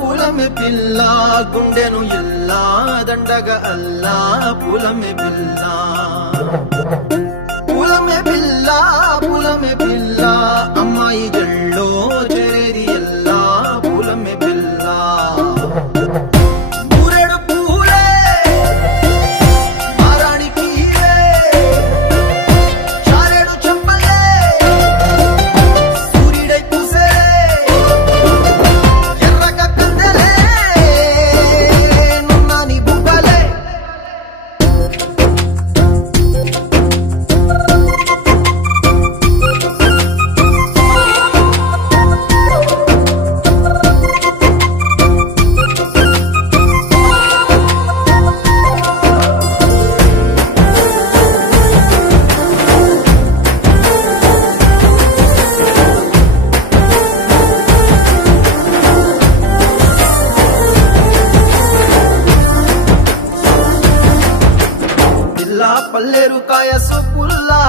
పూలమే పిల్ల గుండెను ఇల్లా దండగా అల్లా పూలమే పిల్ల అమ్మాయి జల్లో చేరేది ఎల్లా పూలమే పిల్ల ఊరేడు పూలే మారానికి చారేడు చెప్పలే సూర్యుడై పూసే ఎర్రగా కందలే నున్నాని బుగ్గలే పల్లేరు కాయసు పుల్లా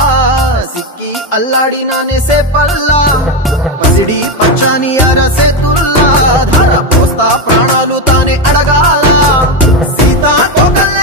సిక్కి అల్లాడినానే సే పల్లా పసిడి పచ్చాని అరసే తుల్లా ధర పోస్తా ప్రాణాలు తానే అడగాల సీతా కోకల్లే